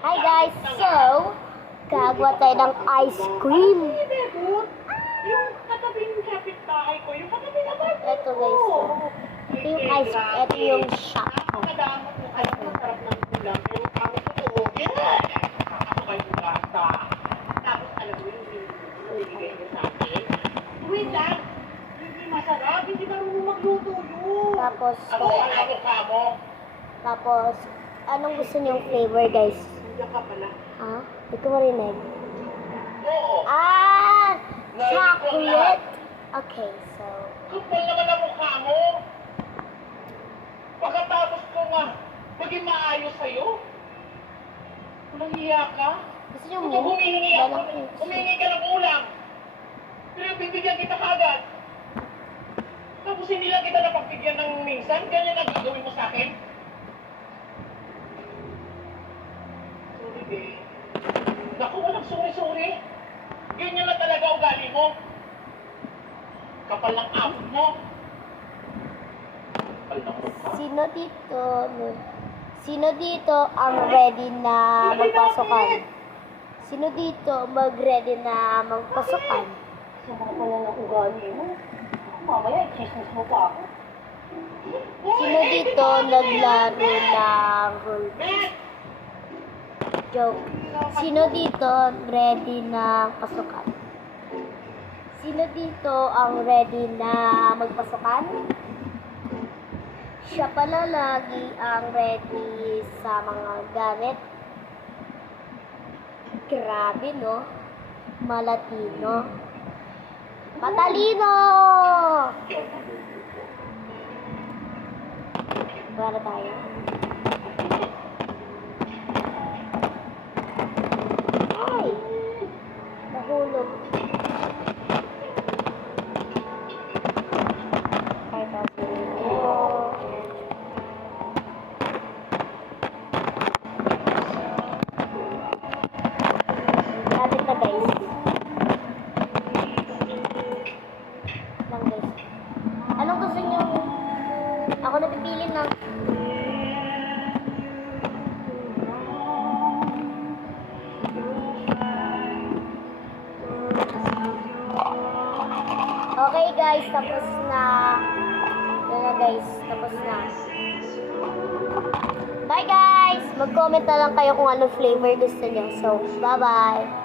Hi guys, so gagawa tayo ng ice cream. Yung katabing kapitbahay ko, yung katabi naman. Ito guys, ito yung ice, ito yung shop. Nakakadamot mo kayo, masarap ng ulam. Pero ang totoo, ako kayo gata. Tapos alam mo yung binibigay niyo sa akin. Wait lang, hindi masarap, hindi marunong magluto yun. Tapos, Tapos, anong gusto niyong flavor guys? hindi ka pala. Ha? Hindi ko marinig. Oo. Chocolate. Okay, so, Kapal naman ang mukha mo. Pagkatapos ko nga, maging maayos sa'yo. Walang hiya ka. gusto niyo Kung humihingi ako, mo? humihingi ka ng ulam. Pero bibigyan kita kagad. Tapos hindi lang kita napagbigyan ng minsan, ganyan ang gagawin mo sa akin. Sorry, babe. Naku, walang sorry. Ganyan lang talaga ugali mo. Kapal ng amo mo. Kapal ng mukha. Sino dito ang ready na magpasokan? Sino dito mag-ready na magpasokan? Sama ka pala ng ugali mo. Mamaya, chismis mo pa ako. Sino dito naglaro ng Bet! joke? Sino dito ready na pasukan? Sino dito ang ready na magpasukan? Siya pala lagi ang ready sa mga gamit. Grabe, no? Malatino. Matalino! Para tayo. Ay! Nahulog. Ay, kasi lapit na guys. Lang guys. Anong gusto nyo? Ako napipili ng okay guys, tapos na. Yan na guys, tapos na. Bye guys! Mag-comment na lang kayo kung anong flavor gusto nyo. So, bye-bye!